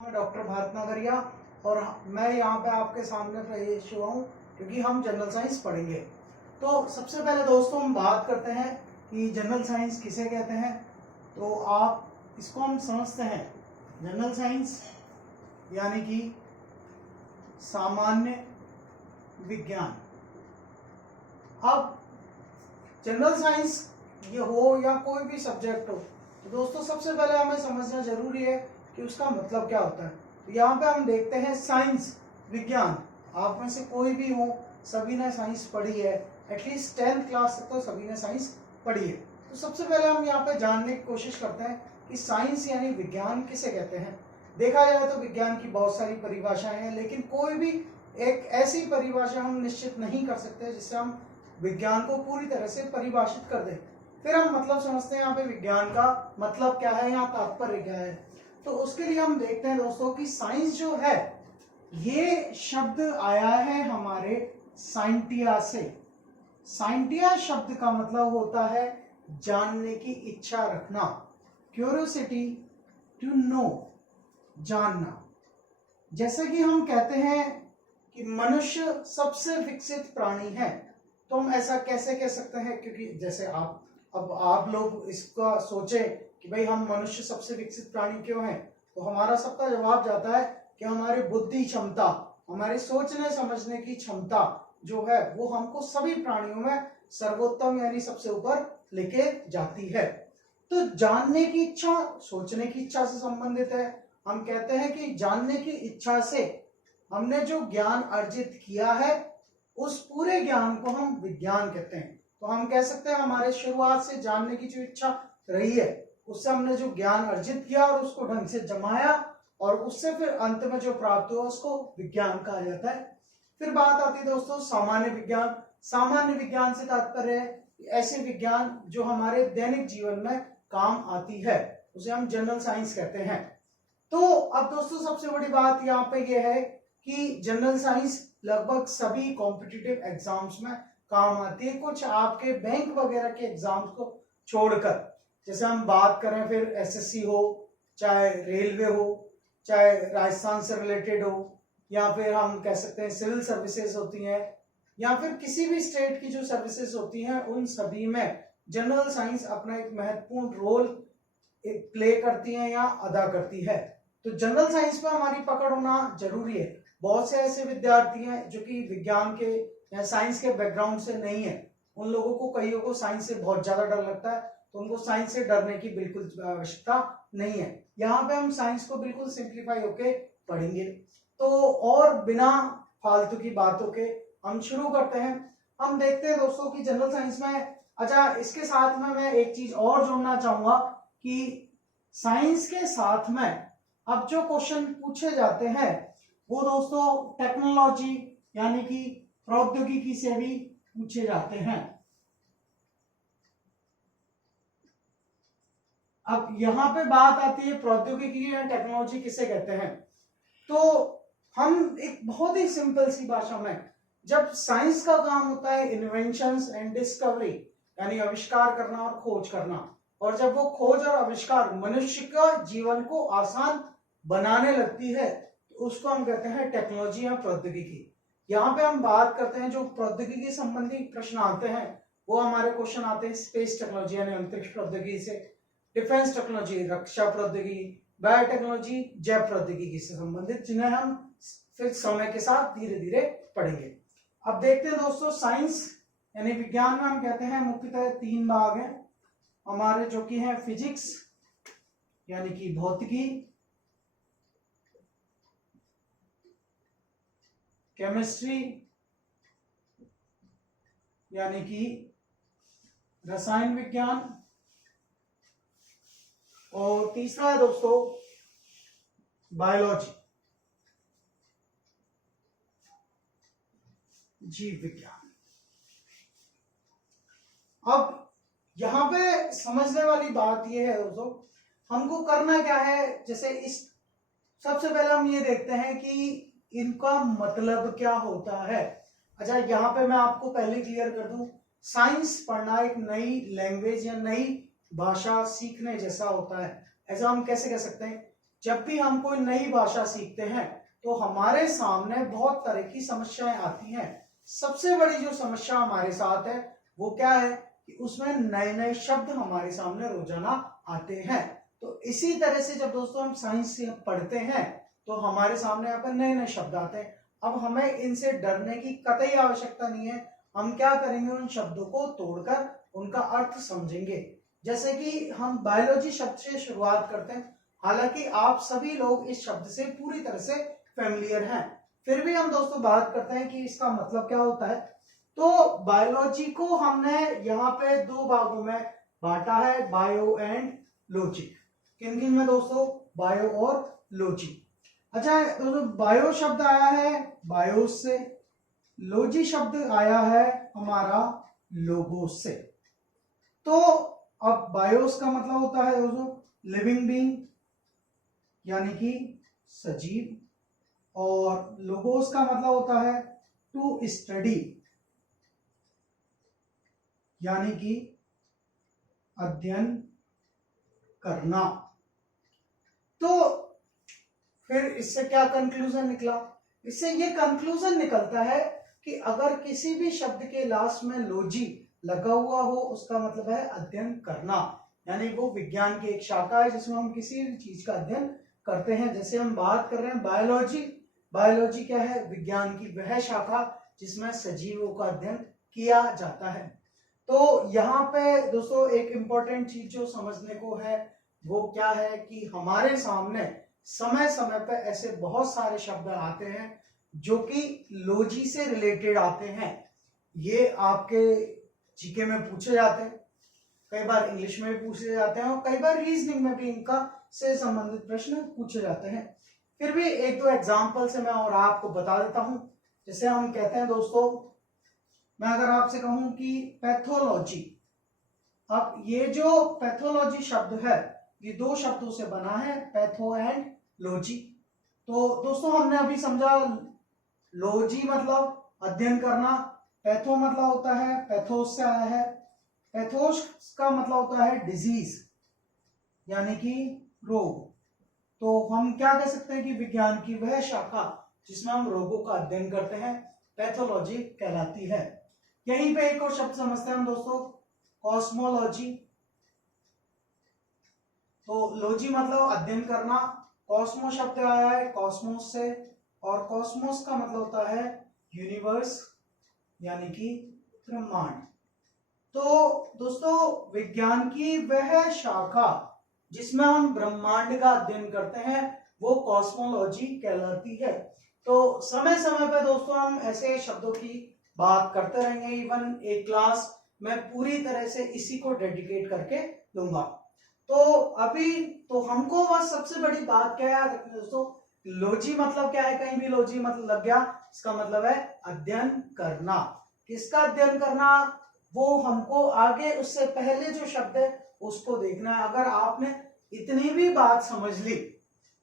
मैं डॉक्टर भारत नागरिया और मैं यहाँ पे आपके सामने पेश हुआ हूँ क्योंकि हम जनरल साइंस पढ़ेंगे। तो सबसे पहले दोस्तों हम बात करते हैं कि जनरल साइंस किसे कहते हैं। तो आप इसको हम समझते हैं जनरल साइंस यानी कि सामान्य विज्ञान। अब जनरल साइंस ये हो या कोई भी सब्जेक्ट हो तो दोस्तों सबसे पहले हमें समझना जरूरी है कि उसका मतलब क्या होता है। तो यहाँ पे हम देखते हैं साइंस विज्ञान। आप में से कोई भी हो सभी ने साइंस पढ़ी है, एटलीस्ट 10th क्लास तक तो सभी ने साइंस पढ़ी है। तो सबसे पहले हम यहाँ पे जानने की कोशिश करते हैं कि साइंस यानी विज्ञान किसे कहते हैं। देखा जाए तो विज्ञान की बहुत सारी परिभाषाएं हैं, लेकिन कोई भी एक ऐसी परिभाषा हम निश्चित नहीं कर सकते जिससे हम विज्ञान को पूरी तरह से परिभाषित कर दें। फिर हम मतलब समझते हैं यहाँ पे विज्ञान का मतलब क्या है या तात्पर्य क्या है। तो उसके लिए हम देखते हैं दोस्तों कि साइंस जो है ये शब्द आया है हमारे साइंटिया से। साइंटिया शब्द का मतलब होता है जानने की इच्छा रखना, क्यूरियोसिटी, टू नो, जानना। जैसे कि हम कहते हैं कि मनुष्य सबसे विकसित प्राणी है, तो हम ऐसा कैसे कह सकते हैं, क्योंकि जैसे आप लोग इसका सोचे कि भाई हम मनुष्य सबसे विकसित प्राणी क्यों हैं, तो हमारा सबका जवाब जाता है कि हमारी बुद्धि क्षमता, हमारी सोचने समझने की क्षमता जो है वो हमको सभी प्राणियों में सर्वोत्तम यानी सबसे ऊपर लेके जाती है। तो जानने की इच्छा सोचने की इच्छा से संबंधित है। हम कहते हैं कि जानने की इच्छा से हमने जो ज्ञान अर्जित किया है उस पूरे ज्ञान को हम विज्ञान कहते हैं। तो हम कह सकते हैं हमारे शुरुआत से जानने की जो इच्छा रही है उससे हमने जो ज्ञान अर्जित किया और उसको ढंग से जमाया और उससे फिर अंत में जो प्राप्त हुआ उसको विज्ञान कहा जाता है। फिर बात आती है दोस्तों सामान्य विज्ञान। सामान्य विज्ञान से तात्पर्य है ऐसे विज्ञान जो हमारे दैनिक जीवन में काम आती है, उसे हम जनरल साइंस कहते हैं। तो अब दोस्तों सबसे बड़ी बात यहाँ पे ये है कि जनरल साइंस लगभग सभी कॉम्पिटिटिव एग्जाम्स में काम आती है, कुछ आपके बैंक वगैरह के एग्जाम्स को छोड़कर। जैसे हम बात करें फिर एसएससी हो, चाहे रेलवे हो, चाहे राजस्थान से रिलेटेड हो, या फिर हम कह सकते हैं सिविल सर्विसेज होती हैं, या फिर किसी भी स्टेट की जो सर्विसेज होती हैं, उन सभी में जनरल साइंस अपना एक महत्वपूर्ण रोल प्ले करती है या अदा करती है। तो जनरल साइंस में हमारी पकड़ होना जरूरी है। बहुत से ऐसे विद्यार्थी हैं जो कि विज्ञान के या साइंस के बैकग्राउंड से नहीं है, उन लोगों को कईयों को साइंस से बहुत ज्यादा डर लगता है, तो उनको साइंस से डरने की बिल्कुल आवश्यकता नहीं है। यहाँ पे हम साइंस को बिल्कुल सिंप्लीफाई होके पढ़ेंगे। तो और बिना फालतू की बातों के हम शुरू करते हैं। हम देखते हैं दोस्तों कि जनरल साइंस में, अच्छा इसके साथ में मैं एक चीज और जोड़ना चाहूंगा कि साइंस के साथ में अब जो क्वेश्चन पूछे जाते हैं वो दोस्तों टेक्नोलॉजी यानी कि प्रौद्योगिकी से भी पूछे जाते हैं। अब यहां पे बात आती है प्रौद्योगिकी या टेक्नोलॉजी किसे कहते हैं। तो हम एक बहुत ही सिंपल सी भाषा में, जब साइंस का काम होता है इन्वेंशंस एंड डिस्कवरी यानी आविष्कार करना और खोज करना, और जब वो खोज और आविष्कार मनुष्य का जीवन को आसान बनाने लगती है तो उसको हम कहते हैं टेक्नोलॉजी या प्रौद्योगिकी। यहाँ पे हम बात करते हैं जो प्रौद्योगिकी संबंधी प्रश्न आते हैं वो हमारे क्वेश्चन आते हैं स्पेस टेक्नोलॉजी यानी अंतरिक्ष प्रौद्योगिकी से, डिफेंस टेक्नोलॉजी रक्षा प्रौद्योगिकी, बायोटेक्नोलॉजी जैव प्रौद्योगिकी से संबंधित, जिन्हें हम फिर समय के साथ धीरे धीरे पढ़ेंगे। अब देखते हैं दोस्तों साइंस यानी विज्ञान में हम कहते हैं मुख्यतः 3 भाग हैं हमारे, जो कि है फिजिक्स यानी कि भौतिकी, केमिस्ट्री यानी कि रसायन विज्ञान, और तीसरा है दोस्तों बायोलॉजी, जीव विज्ञान। अब यहां पे समझने वाली बात यह है दोस्तों, हमको करना क्या है। जैसे इस सबसे पहले हम ये देखते हैं कि इनका मतलब क्या होता है। अच्छा यहाँ पे मैं आपको पहले क्लियर कर दूं, साइंस पढ़ना एक नई लैंग्वेज या नई भाषा सीखने जैसा होता है। ऐसा हम कैसे कह सकते हैं जब भी हम कोई नई भाषा सीखते हैं तो हमारे सामने बहुत तरह की समस्याएं आती हैं। सबसे बड़ी जो समस्या हमारे साथ है वो क्या है कि उसमें नए नए शब्द हमारे सामने रोजाना आते हैं। तो इसी तरह से जब दोस्तों हम साइंस से पढ़ते हैं तो हमारे सामने यहाँ पर नए नए शब्द आते हैं। अब हमें इनसे डरने की कतई आवश्यकता नहीं है। हम क्या करेंगे, उन शब्दों को तोड़कर उनका अर्थ समझेंगे। जैसे कि हम बायोलॉजी शब्द से शुरुआत करते हैं, हालांकि आप सभी लोग इस शब्द से पूरी तरह से फेमिलियर हैं, फिर भी हम दोस्तों बात करते हैं कि इसका मतलब क्या होता है। तो बायोलॉजी को हमने यहाँ पे दो भागों में बांटा है, बायो एंड लॉजिक। किन किन में दोस्तों, बायो और लॉजिक। अच्छा दोस्तों, बायो शब्द आया है बायोस से, लॉजी शब्द आया है हमारा लोगोस से। तो अब बायोस का मतलब होता है दोस्तों लिविंग बीइंग यानी कि सजीव, और लोगोस का मतलब होता है टू स्टडी यानी कि अध्ययन करना। तो फिर इससे क्या कंक्लूजन निकला, इससे ये कंक्लूजन निकलता है कि अगर किसी भी शब्द के लास्ट में लॉजी लगा हुआ हो उसका मतलब है अध्ययन करना, यानी वो विज्ञान की एक शाखा है जिसमें हम किसी भी चीज का अध्ययन करते हैं। जैसे हम बात कर रहे हैं बायोलॉजी, बायोलॉजी क्या है, विज्ञान की वह शाखा जिसमें सजीवों का अध्ययन किया जाता है। तो यहाँ पे दोस्तों एक इंपॉर्टेंट चीज जो समझने को है वो क्या है कि हमारे सामने समय समय पर ऐसे बहुत सारे शब्द आते हैं जो कि लॉजी से रिलेटेड आते हैं। ये आपके जीके में पूछे जाते हैं, कई बार इंग्लिश में भी पूछे जाते हैं और कई बार रीजनिंग में भी इनका से संबंधित प्रश्न पूछे जाते हैं। फिर भी एक दो एग्जाम्पल से मैं और आपको बता देता हूं। जैसे हम कहते हैं दोस्तों, मैं अगर आपसे कहूं कि पैथोलॉजी, अब ये जो पैथोलॉजी शब्द है ये दो शब्दों से बना है, पैथो एंड लॉजी। तो दोस्तों हमने अभी समझा लॉजी मतलब अध्ययन करना, पैथो मतलब होता है पैथोस से आया है, पैथोस का मतलब होता है डिजीज यानी कि रोग। तो हम क्या कह सकते हैं कि विज्ञान की वह शाखा जिसमें हम रोगों का अध्ययन करते हैं पैथोलॉजी कहलाती है। यहीं पे एक और शब्द समझते हैं हम दोस्तों, कॉस्मोलॉजी। तो लॉजी मतलब अध्ययन करना, कॉस्मो शब्द आया है कॉस्मोस से, और कॉस्मोस का मतलब होता है यूनिवर्स यानी कि ब्रह्मांड। तो दोस्तों विज्ञान की वह शाखा जिसमें हम ब्रह्मांड का अध्ययन करते हैं वो कॉस्मोलॉजी कहलाती है। तो समय समय पर दोस्तों हम ऐसे शब्दों की बात करते रहेंगे। इवन एक क्लास मैं पूरी तरह से इसी को डेडिकेट करके दूंगा। तो अभी तो हमको बस सबसे बड़ी बात क्या याद रखनी दोस्तों, लॉजी मतलब क्या है, कहीं भी लॉजी मतलब लग गया इसका मतलब है अध्ययन करना। किसका अध्ययन करना, वो हमको आगे उससे पहले जो शब्द है उसको देखना है। अगर आपने इतनी भी बात समझ ली,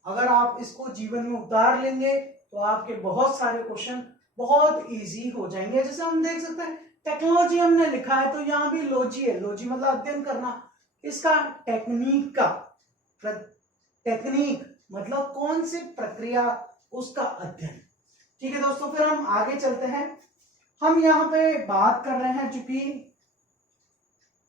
अगर आप इसको जीवन में उतार लेंगे तो आपके बहुत सारे क्वेश्चन बहुत इजी हो जाएंगे। जैसे हम देख सकते हैं टेक्नोलॉजी हमने लिखा है तो यहाँ भी लॉजी है, लॉजी मतलब अध्ययन करना। इसका टेक्निक का, टेक्निक मतलब कौन सी प्रक्रिया, उसका अध्ययन। ठीक है दोस्तों, फिर हम आगे चलते हैं। हम यहाँ पे बात कर रहे हैं, चूंकि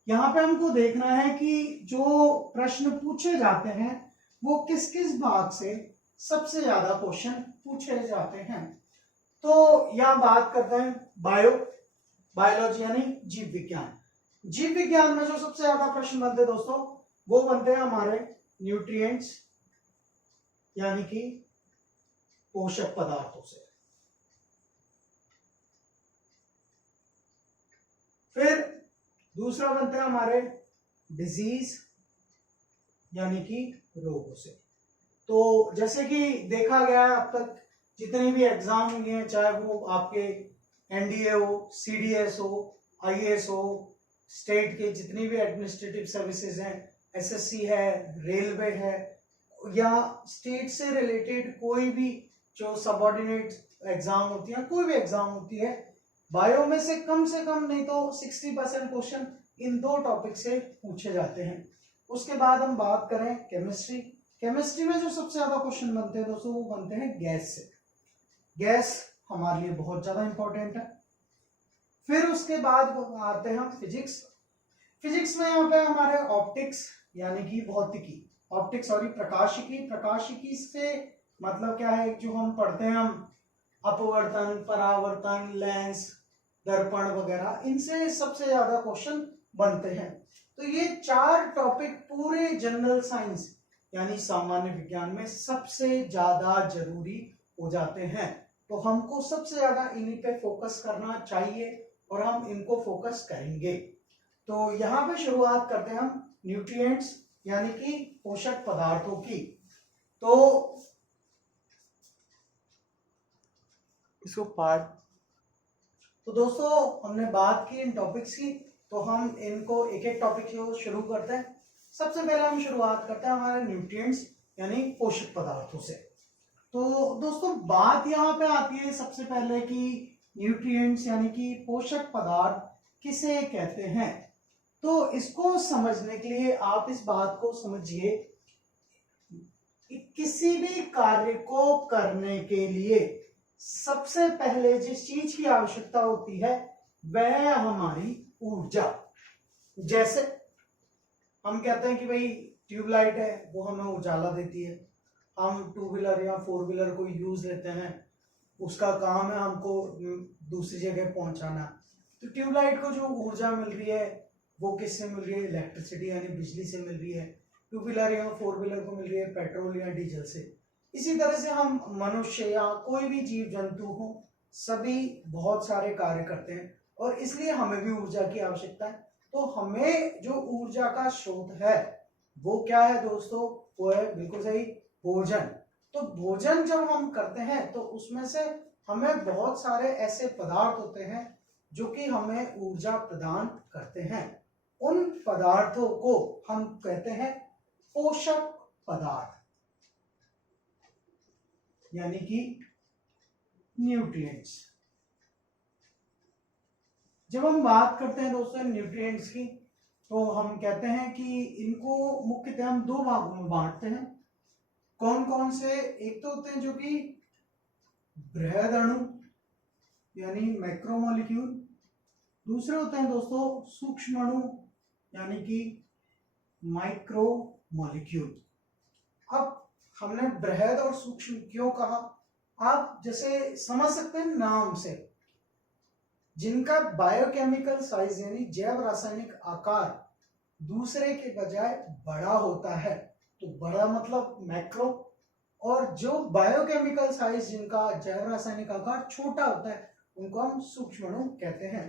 यहाँ पे हमको देखना है कि जो प्रश्न पूछे जाते हैं वो किस किस भाग से सबसे ज्यादा क्वेश्चन पूछे जाते हैं। तो यहाँ बात करते हैं बायोलॉजी यानी जीव विज्ञान। जीव विज्ञान में जो सबसे ज्यादा प्रश्न बनते हैं दोस्तों वो बनते हैं हमारे न्यूट्रिएंट्स यानी कि पोषक पदार्थों से। फिर दूसरा बनते हैं हमारे डिजीज यानी कि रोगों से। तो जैसे कि देखा गया है अब तक जितने भी एग्जाम हुए हैं, चाहे वो आपके एनडीए हो, सीडीएस हो, आईएएस हो, स्टेट के जितनी भी एडमिनिस्ट्रेटिव सर्विसेज हैं, एसएससी है, रेलवे है, या स्टेट से रिलेटेड कोई भी जो सबऑर्डिनेट एग्जाम होती है, कोई भी एग्जाम होती है, बायो में से कम नहीं तो 60% क्वेश्चन इन दो टॉपिक से पूछे जाते हैं। उसके बाद हम बात करें केमिस्ट्री, केमिस्ट्री में जो सबसे ज्यादा क्वेश्चन बनते हैं दोस्तों वो बनते हैं गैस से। गैस हमारे लिए बहुत ज्यादा इंपॉर्टेंट है। फिर उसके बाद आते हैं हम फिजिक्स। फिजिक्स में यहाँ पे हमारे ऑप्टिक्स यानी कि भौतिकी, ऑप्टिक्स सॉरी प्रकाशिकी। प्रकाशिकी से मतलब क्या है, जो हम पढ़ते हैं हम अपवर्तन, परावर्तन, लेंस, दर्पण वगैरह, इनसे सबसे ज्यादा क्वेश्चन बनते हैं। तो ये 4 टॉपिक पूरे जनरल साइंस यानी सामान्य विज्ञान में सबसे ज्यादा जरूरी हो जाते हैं। तो हमको सबसे ज्यादा इन्हीं पे फोकस करना चाहिए और हम इनको फोकस करेंगे। तो यहाँ पे शुरुआत करते हैं हम न्यूट्रिएंट्स यानी कि पोषक पदार्थों की। तो इसको पार्ट, तो दोस्तों हमने बात की इन टॉपिक्स की, तो हम इनको एक एक टॉपिक से शुरू करते हैं। सबसे पहले हम शुरुआत करते हैं हमारे न्यूट्रिएंट्स यानी पोषक पदार्थों से। तो दोस्तों बात यहाँ पे आती है सबसे पहले कि न्यूट्रिएंट्स यानी कि पोषक पदार्थ किसे कहते हैं। तो इसको समझने के लिए आप इस बात को समझिए, किसी भी कार्य को करने के लिए सबसे पहले जिस चीज की आवश्यकता होती है वह हमारी ऊर्जा। जैसे हम कहते हैं कि भाई ट्यूबलाइट है, वो हमें उजाला देती है। हम 2 व्हीलर या 4 व्हीलर को यूज लेते हैं, उसका काम है हमको दूसरी जगह पहुंचाना। तो ट्यूबलाइट को जो ऊर्जा मिल रही है वो किससे मिल रही है, इलेक्ट्रिसिटी यानी बिजली से मिल रही है। 2 व्हीलर या 4 व्हीलर को मिल रही है पेट्रोल या डीजल से। इसी तरह से हम मनुष्य या कोई भी जीव जंतु हो, सभी बहुत सारे कार्य करते हैं और इसलिए हमें भी ऊर्जा की आवश्यकता है। तो हमें जो ऊर्जा का स्रोत है वो क्या है दोस्तों, वो है बिल्कुल सही, भोजन। तो भोजन जब हम करते हैं तो उसमें से हमें बहुत सारे ऐसे पदार्थ होते हैं जो कि हमें ऊर्जा प्रदान करते हैं। उन पदार्थों को हम कहते हैं पोषक पदार्थ यानी कि न्यूट्रिएंट्स। जब हम बात करते हैं दोस्तों न्यूट्रिएंट्स की, तो हम कहते हैं कि इनको मुख्यतः हम 2 भागों में बांटते हैं। कौन कौन से, एक तो होते हैं जो कि बृहद अणु यानी मैक्रोमोलिक्यूल, दूसरे होते हैं दोस्तों सूक्ष्म अणु यानी कि माइक्रोमोलिक्यूल। अब हमने बृहद और सूक्ष्म क्यों कहा, आप जैसे समझ सकते हैं नाम से, जिनका बायोकेमिकल साइज यानी जैव रासायनिक आकार दूसरे के बजाय बड़ा होता है, तो बड़ा मतलब मैक्रो, और जो बायोकेमिकल साइज जिनका जैव रासायनिक आकार छोटा होता है उनको हम सूक्ष्म अणु कहते हैं।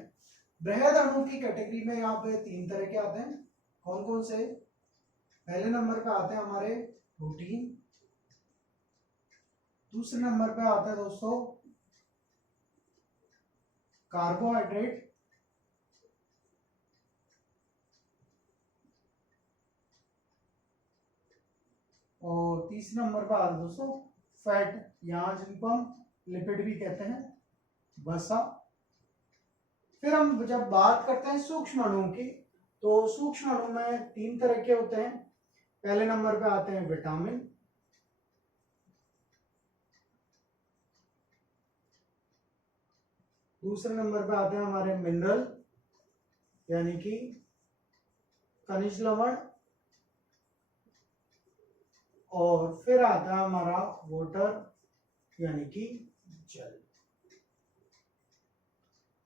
बृहद अणु की कैटेगरी में यहाँ पे 3 तरह के आते हैं। कौन कौन से, पहले नंबर पे आते हैं हमारे प्रोटीन, दूसरे नंबर पे आता है दोस्तों कार्बोहाइड्रेट, और तीसरे नंबर पे आता है दोस्तों फैट, यहां जिनको हम लिपिड भी कहते हैं, वसा। फिर हम जब बात करते हैं सूक्ष्म अणुओं की, तो सूक्ष्म अणु में 3 तरह के होते हैं। पहले नंबर पे आते हैं विटामिन, दूसरे नंबर पे आते हैं हमारे मिनरल यानी कि खनिज लवण, और फिर आता है हमारा वाटर यानी कि जल।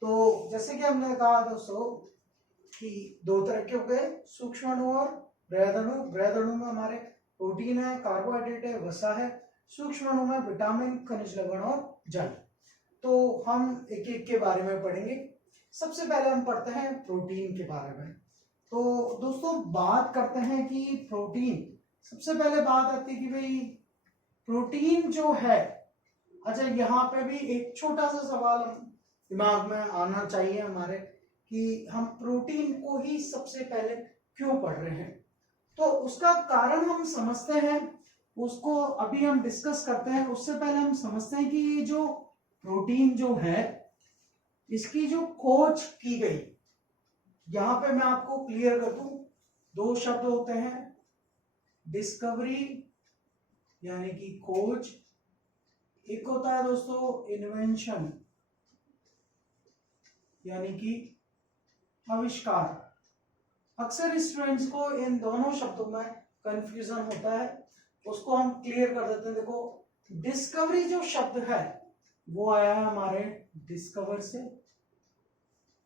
तो जैसे कि हमने कहा दोस्तों कि 2 तरह के हो गए, सूक्ष्म अणु और बृहद अणु। बृहद अणु में हमारे प्रोटीन है, कार्बोहाइड्रेट है, वसा है। सूक्ष्म अणु में विटामिन, खनिज लवण और जल। तो हम एक एक के बारे में पढ़ेंगे। सबसे पहले हम पढ़ते हैं प्रोटीन के बारे में। तो दोस्तों बात करते हैं कि प्रोटीन, सबसे पहले बात आती है कि भाई प्रोटीन जो है, अच्छा यहाँ पे भी एक छोटा सा सवाल दिमाग में आना चाहिए हमारे कि हम प्रोटीन को ही सबसे पहले क्यों पढ़ रहे हैं। तो उसका कारण हम समझते हैं, उसको अभी हम डिस्कस करते हैं। उससे पहले हम समझते हैं कि ये जो प्रोटीन जो है इसकी जो खोज की गई, यहां पे मैं आपको क्लियर कर दूं, 2 शब्द होते हैं, डिस्कवरी यानी कि खोज, एक होता है दोस्तों इन्वेंशन यानी कि आविष्कार। अक्सर स्टूडेंट्स को इन दोनों शब्दों में कंफ्यूजन होता है, उसको हम क्लियर कर देते हैं। देखो डिस्कवरी जो शब्द है वो आया है हमारे डिस्कवर से।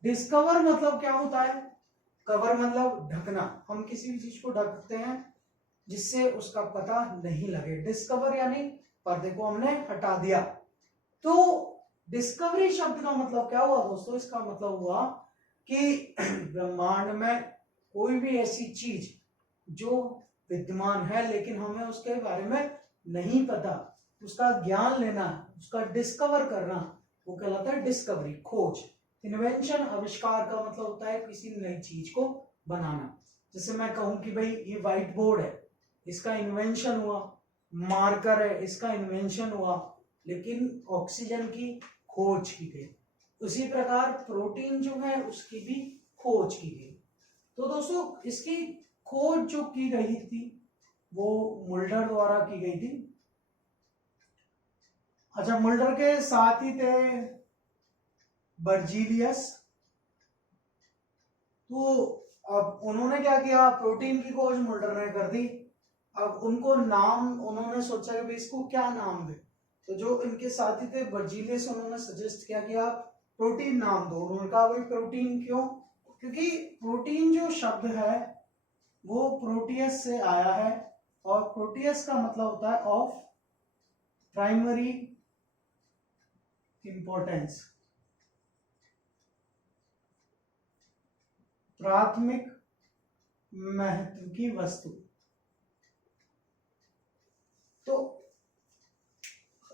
डिस्कवर मतलब क्या होता है? कवर मतलब ढकना, हम किसी भी चीज को ढकते हैं जिससे उसका पता नहीं लगे। डिस्कवर यानी पर्दे को हमने हटा दिया। तो डिस्कवरी शब्द का मतलब क्या हुआ दोस्तों? इसका मतलब हुआ कि ब्रह्मांड में कोई भी ऐसी चीज जो विद्यमान है लेकिन हमें उसके बारे में नहीं पता, उसका ज्ञान लेना, उसका डिस्कवर करना, वो कहलाता है डिस्कवरी, खोज। इन्वेंशन आविष्कार का मतलब होता है किसी नई चीज को बनाना। जैसे मैं कहूं कि भाई ये व्हाइट बोर्ड है, इसका इन्वेंशन हुआ। मार्कर है, इसका इन्वेंशन हुआ, लेकिन ऑक्सीजन की खोज की गई। उसी प्रकार प्रोटीन जो है उसकी भी खोज की गई। तो दोस्तों इसकी खोज जो की गई थी वो मुल्डर द्वारा की गई थी। अच्छा, मुल्डर के साथ ही थे बर्जीलियस। तो अब उन्होंने क्या किया, प्रोटीन की खोज मुल्डर ने कर दी। अब उनको नाम, उन्होंने सोचा कि भाई इसको क्या नाम दे, तो जो इनके साथी थे बर्जीलियस, उन्होंने सजेस्ट किया कि आप प्रोटीन नाम दो। उन्होंने कहा भाई प्रोटीन क्यों? क्योंकि प्रोटीन जो शब्द है वो प्रोटियस से आया है, और प्रोटियस का मतलब होता है ऑफ प्राइमरी इंपॉर्टेंस, प्राथमिक महत्व की वस्तु। तो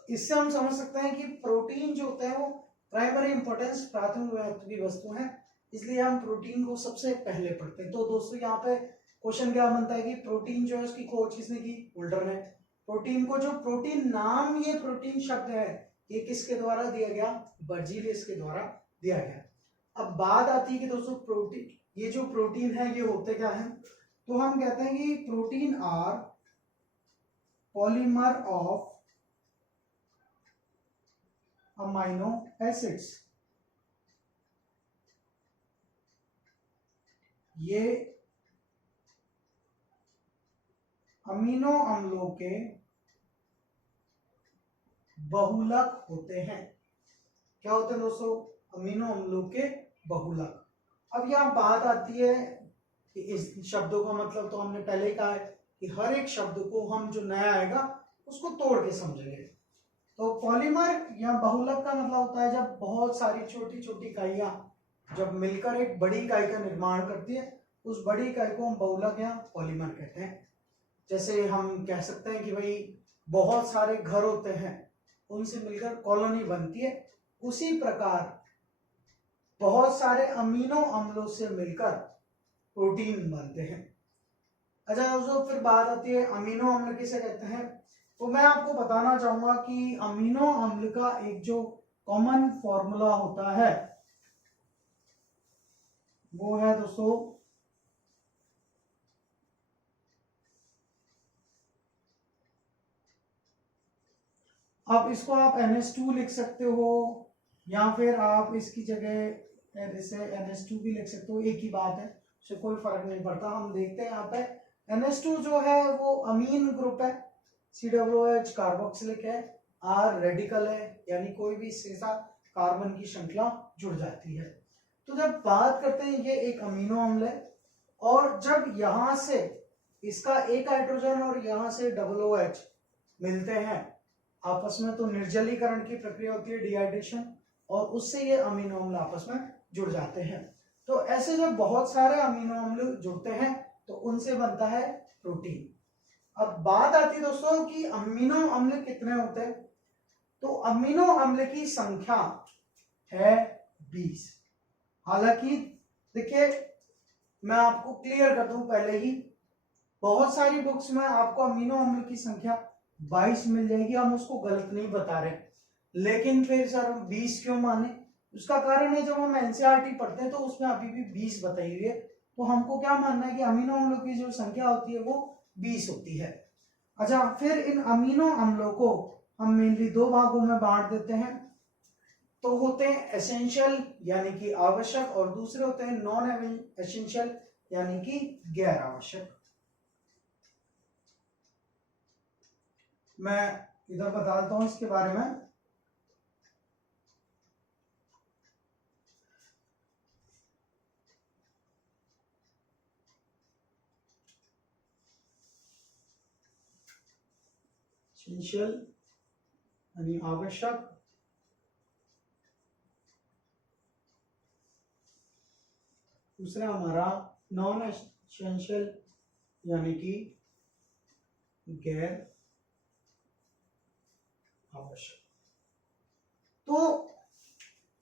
इससे हम समझ सकते हैं कि प्रोटीन जो होते हैं वो प्राइमरी इंपॉर्टेंस, प्राथमिक महत्व की वस्तु है, इसलिए हम प्रोटीन को सबसे पहले पढ़ते हैं। तो दोस्तों यहाँ पे क्वेश्चन क्या बनता है कि प्रोटीन जो है उसकी खोज किसने की? मुल्डर ने। प्रोटीन को, जो प्रोटीन नाम, ये प्रोटीन शब्द है, ये किसके द्वारा दिया गया? बर्जीलियस के द्वारा दिया गया। अब बात आती है कि दोस्तों प्रोटीन, ये जो प्रोटीन है ये होते क्या है? तो हम कहते हैं कि protein are polymer of amino acids. ये अमीनो अम्लों के बहुलक होते हैं। क्या होते हैं दोस्तों? अमीनो अम्लों के बहुलक। अब यहाँ बात आती है कि इस शब्दों का मतलब तो हमने पहले ही कहा है कि हर एक शब्द को हम जो नया आएगा उसको तोड़ के समझेंगे। तो पॉलीमर या बहुलक का मतलब होता है जब बहुत सारी छोटी छोटी इकाइयां जब मिलकर एक बड़ी इकाई का निर्माण करती है, उस बड़ी इकाई को हम बहुलक या पॉलीमर कहते हैं। जैसे हम कह सकते हैं कि भाई बहुत सारे घर होते हैं, उनसे मिलकर कॉलोनी बनती है, उसी प्रकार बहुत सारे अमीनो अम्लों से मिलकर प्रोटीन बनते हैं। अच्छा दोस्तों, फिर बात आती है अमीनो अम्ल किसे कहते हैं। तो मैं आपको बताना चाहूंगा कि अमीनो अम्ल का एक जो कॉमन फॉर्मूला होता है वो है दोस्तों अब इसको आप NH2 लिख सकते हो, या फिर आप इसकी जगह जैसे NH2 भी लिख सकते हो, एक ही बात है, उससे कोई फर्क नहीं पड़ता। हम देखते हैं यहाँ पे NH2 जो है वो अमीन ग्रुप है, COOH कार्बोक्सिलिक है, R रेडिकल है, यानी कोई भी इसके साथ कार्बन की श्रृंखला जुड़ जाती है। तो जब बात करते हैं ये एक अमीनो अम्ल है, और जब यहां से इसका एक हाइड्रोजन और यहां से OH मिलते हैं आपस में, तो निर्जलीकरण की प्रक्रिया होती है, डिहाइड्रेशन, और उससे ये अमीनो अम्ल आपस में जुड़ जाते हैं। तो ऐसे जब बहुत सारे अमीनो अम्ल जुड़ते हैं तो उनसे बनता है प्रोटीन। अब बात आती है दोस्तों कि अमीनो अम्ल कितने होते हैं। तो अमीनो अम्ल की संख्या है 20। हालांकि देखिए, मैं आपको क्लियर कर दूं पहले ही, बहुत सारी बुक्स में आपको अमीनो अम्ल की संख्या 22 मिल जाएगी, हम उसको गलत नहीं बता रहे, लेकिन फिर सर 20 क्यों माने? उसका कारण है जब हम एनसीईआरटी पढ़ते हैं तो उसमें अभी भी 20 बताई हुई है, तो हमको क्या मानना है कि अमीनो अम्लों की जो संख्या होती है वो 20 होती है। अच्छा, फिर इन अमीनो अम्लों को हम मेनली दो भागों में बांट देते हैं। तो होते हैं एसेंशियल यानी कि आवश्यक, और दूसरे होते हैं नॉन एसेंशियल यानी कि गैर आवश्यक। मैं इधर बता देता हूं इसके बारे में। एसेंशियल यानी आवश्यक, दूसरा हमारा नॉन एसेंशियल यानी कि गैर आवश्यक। तो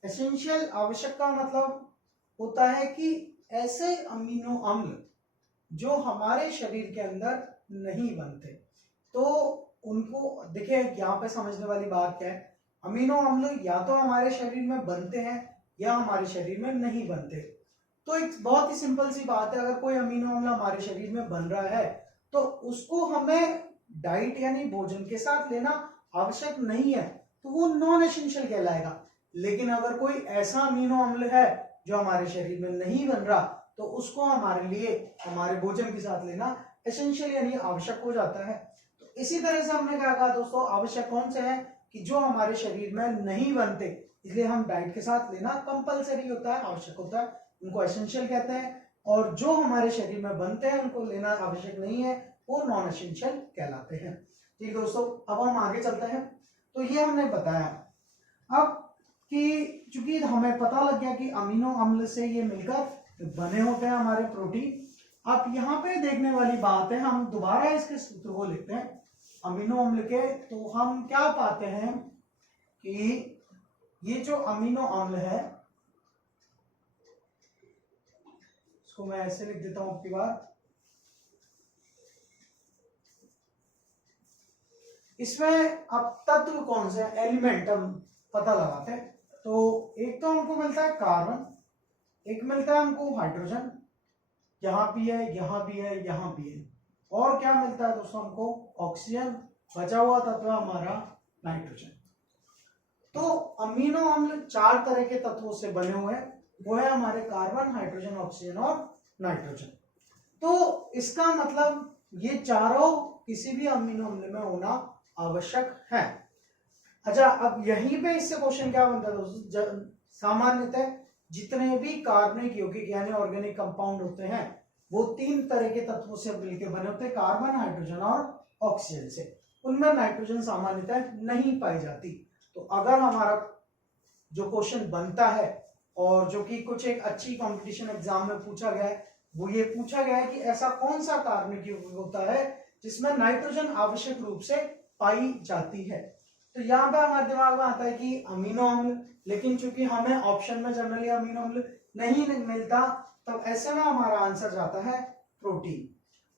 एसेंशियल आवश्यक का मतलब होता है कि ऐसे अमीनो अम्ल जो हमारे शरीर के अंदर नहीं बनते, तो उनको देखिए यहाँ पे समझने वाली बात क्या है, अमीनो अम्ल या तो हमारे शरीर में बनते हैं या हमारे शरीर में नहीं बनते। तो एक बहुत ही सिंपल सी बात है, अगर कोई अमीनो अम्ल हमारे शरीर में बन रहा है तो उसको हमें डाइट यानी भोजन के साथ लेना आवश्यक नहीं है, तो वो नॉन एसेंशियल कहलाएगा। लेकिन अगर कोई ऐसा अमीनो अम्ल है जो हमारे शरीर में नहीं बन रहा, तो उसको हमारे लिए हमारे भोजन के साथ लेना एसेंशियल यानी आवश्यक हो जाता है। तो इसी तरह से हमने क्या कहा दोस्तों, आवश्यक कौन से हैं कि जो हमारे शरीर में नहीं बनते, इसलिए हम डाइट के साथ लेना कंपलसरी होता है, आवश्यक होता है, उनको एसेंशियल कहते हैं। और जो हमारे शरीर में बनते हैं उनको लेना आवश्यक नहीं है, वो नॉन एसेंशियल कहलाते हैं। ठीक दोस्तों, अब हम आगे चलते हैं। तो ये हमने बताया अब कि चूंकि हमें पता लग गया कि अमीनो अम्ल से ये मिलकर बने होते हैं हमारे प्रोटीन। अब यहाँ पे देखने वाली बात है, हम दोबारा इसके सूत्र को लेते हैं अमीनो अम्ल के। तो हम क्या पाते हैं कि ये जो अमीनो अम्ल है, इसको मैं ऐसे लिख देता हूं आपकी बात, इसमें अब तत्व कौन से एलिमेंट हम पता लगाते हैं। तो एक तो हमको मिलता है कार्बन, एक मिलता है हमको हाइड्रोजन, यहां भी है, यहां भी है, यहां भी है, और क्या मिलता है दोस्तों हमको ऑक्सीजन, बचा हुआ तत्व हमारा नाइट्रोजन। तो अमीनो अम्ल चार तरह के तत्वों से बने हुए हैं, वो है हमारे कार्बन, हाइड्रोजन, ऑक्सीजन और नाइट्रोजन। तो इसका मतलब ये चारों किसी भी अमीनो अम्ल में होना आवश्यक है। अच्छा, अब यहीं पे इससे क्वेश्चन क्या बनता है दोस्तों, सामान्यतः जितने भी कार्बनिक यौगिक यानी ऑर्गेनिक कंपाउंड होते हैं वो तीन तरह के तत्वों से मिलकर बने होते हैं, कार्बन, हाइड्रोजन और ऑक्सीजन से। उनमें नाइट्रोजन सामान्यतः नहीं पाई जाती। तो अगर हमारा जो क्वेश्चन बनता है और जो कि कुछ एक अच्छी कंपटीशन एग्जाम में पूछा गया है, वो ये पूछा गया है कि ऐसा कौन सा कार्बनिक यौगिक होता है जिसमें नाइट्रोजन आवश्यक रूप से पाई जाती है। तो यहाँ पे हमारे दिमाग में आता है कि अमीनो अम्ल, लेकिन चूंकि हमें ऑप्शन में जनरली अमीनो अम्ल नहीं मिलता, तब ऐसे में हमारा आंसर जाता है प्रोटीन।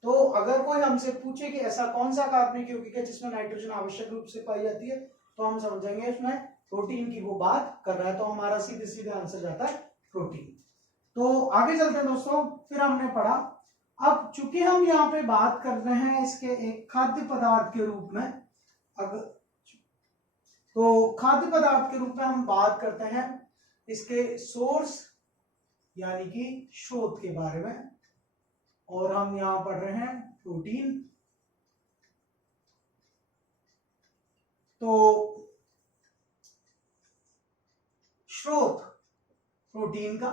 तो अगर कोई हमसे पूछे कि ऐसा कौन सा कार्बनिक यौगिक है जिसमें नाइट्रोजन आवश्यक रूप से पाई जाती है, तो हम समझेंगे इसमें प्रोटीन की वो बात कर रहा है, तो हमारा सीधे सीधे आंसर जाता है प्रोटीन। तो आगे चलते हैं दोस्तों। फिर हमने पढ़ा, अब चूंकि हम यहाँ पे बात कर रहे हैं इसके एक खाद्य पदार्थ के रूप में, अगर तो खाद्य पदार्थ के रूप में हम बात करते हैं इसके सोर्स यानी कि स्रोत के बारे में, और हम यहां पढ़ रहे हैं प्रोटीन। तो स्रोत प्रोटीन का,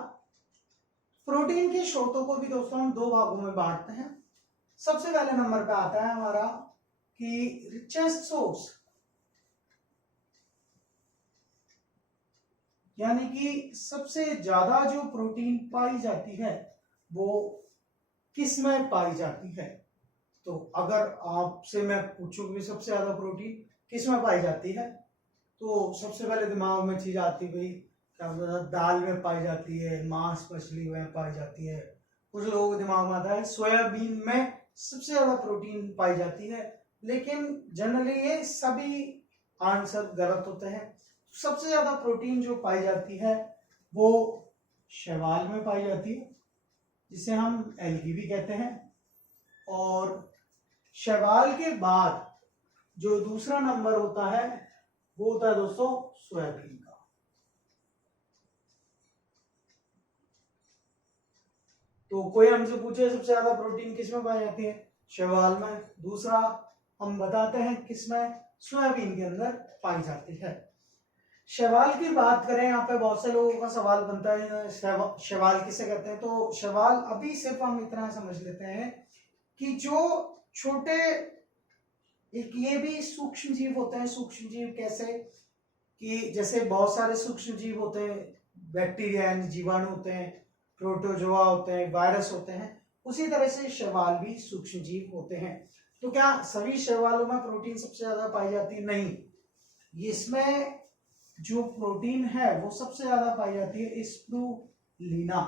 प्रोटीन के स्रोतों को भी दोस्तों हम दो भागों में बांटते हैं। सबसे पहले नंबर पे आता है हमारा कि रिचेस्ट सोर्स, यानी कि सबसे ज्यादा जो प्रोटीन पाई जाती है वो किस में पाई जाती है। तो अगर आपसे मैं पूछूं कि सबसे ज्यादा प्रोटीन किस में पाई जाती है, तो सबसे पहले दिमाग में चीज आती है भाई क्या बोलता है, दाल में पाई जाती है, मांस मछली में पाई जाती है। कुछ लोगों के दिमाग में आता है सोयाबीन में सबसे ज्यादा प्रोटीन पाई जाती है, लेकिन जनरली ये सभी आंसर गलत होते हैं। सबसे ज्यादा प्रोटीन जो पाई जाती है वो शैवाल में पाई जाती है, जिसे हम एल्गी भी कहते हैं। और शैवाल के बाद जो दूसरा नंबर होता है वो होता है दोस्तों सोयाबीन का। तो कोई हमसे पूछे सबसे ज्यादा प्रोटीन किसमें पाई जाती है, शैवाल में। दूसरा हम बताते हैं किसमें, सोयाबीन के अंदर पाई जाती है। शैवाल की बात करें, यहाँ पे बहुत से लोगों का सवाल बनता है शैवाल किसे कहते हैं। तो शैवाल अभी सिर्फ हम इतना समझ लेते हैं कि जो छोटे, एक ये भी सूक्ष्म जीव होते हैं। सूक्ष्म जीव कैसे कि जैसे बहुत सारे सूक्ष्म जीव होते हैं, बैक्टीरिया यानी जीवाणु होते हैं, प्रोटोजोआ होते हैं, वायरस होते हैं, उसी तरह से शैवाल भी सूक्ष्म जीव होते हैं। तो क्या सभी शैवालों में प्रोटीन सबसे ज्यादा पाई जाती है? नहीं, इसमें जो प्रोटीन है वो सबसे ज्यादा पाई जाती है स्प्रूलिना।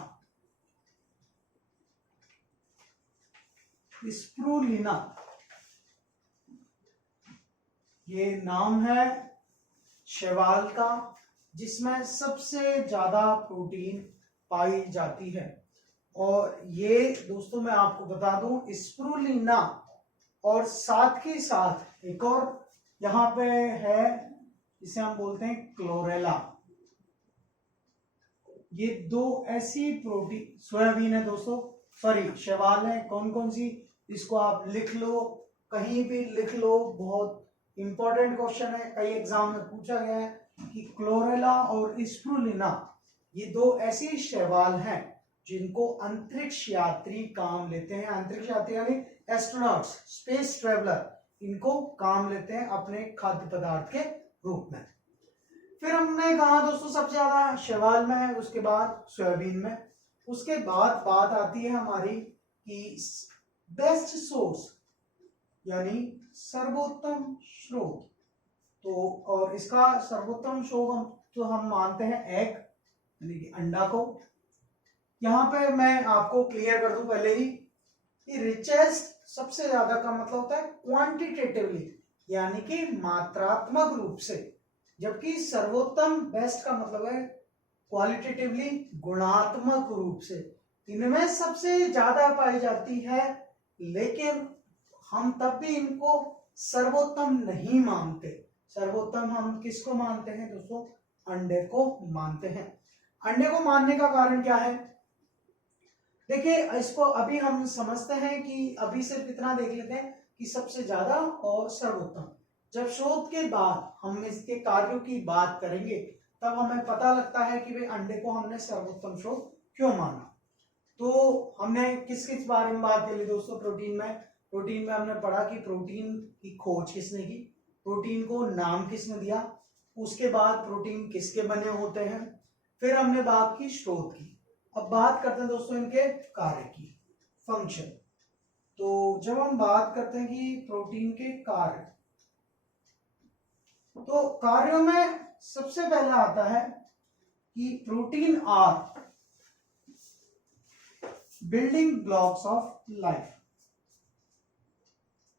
स्प्रूलिना ये नाम है शैवाल का जिसमें सबसे ज्यादा प्रोटीन पाई जाती है। और ये दोस्तों मैं आपको बता दूं, स्प्रूलिना और साथ के साथ एक और यहाँ पे है जिसे हम बोलते हैं क्लोरेला। ये दो ऐसी प्रोटीन, सोयाबीन है दोस्तों, सॉरी शैवाल है, कौन कौन सी, इसको आप लिख लो, कहीं भी लिख लो, बहुत इंपॉर्टेंट क्वेश्चन है, कई एग्जाम में पूछा गया है कि क्लोरेला और स्प्रूलिना ये दो ऐसी शैवाल हैं जिनको अंतरिक्ष यात्री काम लेते हैं। अंतरिक्ष यात्री यानी एस्ट्रोनॉट्स, स्पेस ट्रेवलर, इनको काम लेते हैं अपने खाद्य पदार्थ के रूप में। फिर हमने कहा दोस्तों सबसे ज्यादा शैवाल में है, उसके बाद सोयाबीन में, उसके बाद बात आती है हमारी कि बेस्ट सोर्स यानी सर्वोत्तम स्रोत। तो और इसका सर्वोत्तम स्रोत हम मानते हैं एग यानी कि अंडा को। यहाँ पे मैं आपको क्लियर कर दूं पहले ही कि रिचेस्ट सबसे ज्यादा का मतलब होता है क्वांटिटेटिवली यानी कि मात्रात्मक रूप से, जबकि सर्वोत्तम बेस्ट का मतलब है क्वालिटेटिवली गुणात्मक रूप से। इनमें सबसे ज्यादा पाई जाती है, लेकिन हम तब भी इनको सर्वोत्तम नहीं मानते। सर्वोत्तम हम किसको मानते हैं दोस्तों? अंडे को मानते हैं। अंडे को मानने का कारण क्या है? देखिए इसको अभी हम समझते हैं कि अभी सिर्फ इतना देख लेते हैं कि सबसे ज्यादा और सर्वोत्तम। जब शोध के बाद हम इसके कार्यों की बात करेंगे तब हमें पता लगता है कि भाई अंडे को हमने सर्वोत्तम शोध क्यों माना। तो हमने किस किस बारे में बात करी दोस्तों? प्रोटीन में हमने पढ़ा कि प्रोटीन की खोज किसने की, प्रोटीन को नाम किसने दिया, उसके बाद प्रोटीन किसके बने होते हैं, फिर हमने बात की स्रोत की। अब बात करते हैं दोस्तों इनके कार्य की, फंक्शन। तो जब हम बात करते हैं कि प्रोटीन के कार्य, तो कार्यों में सबसे पहला आता है कि protein are building blocks of life.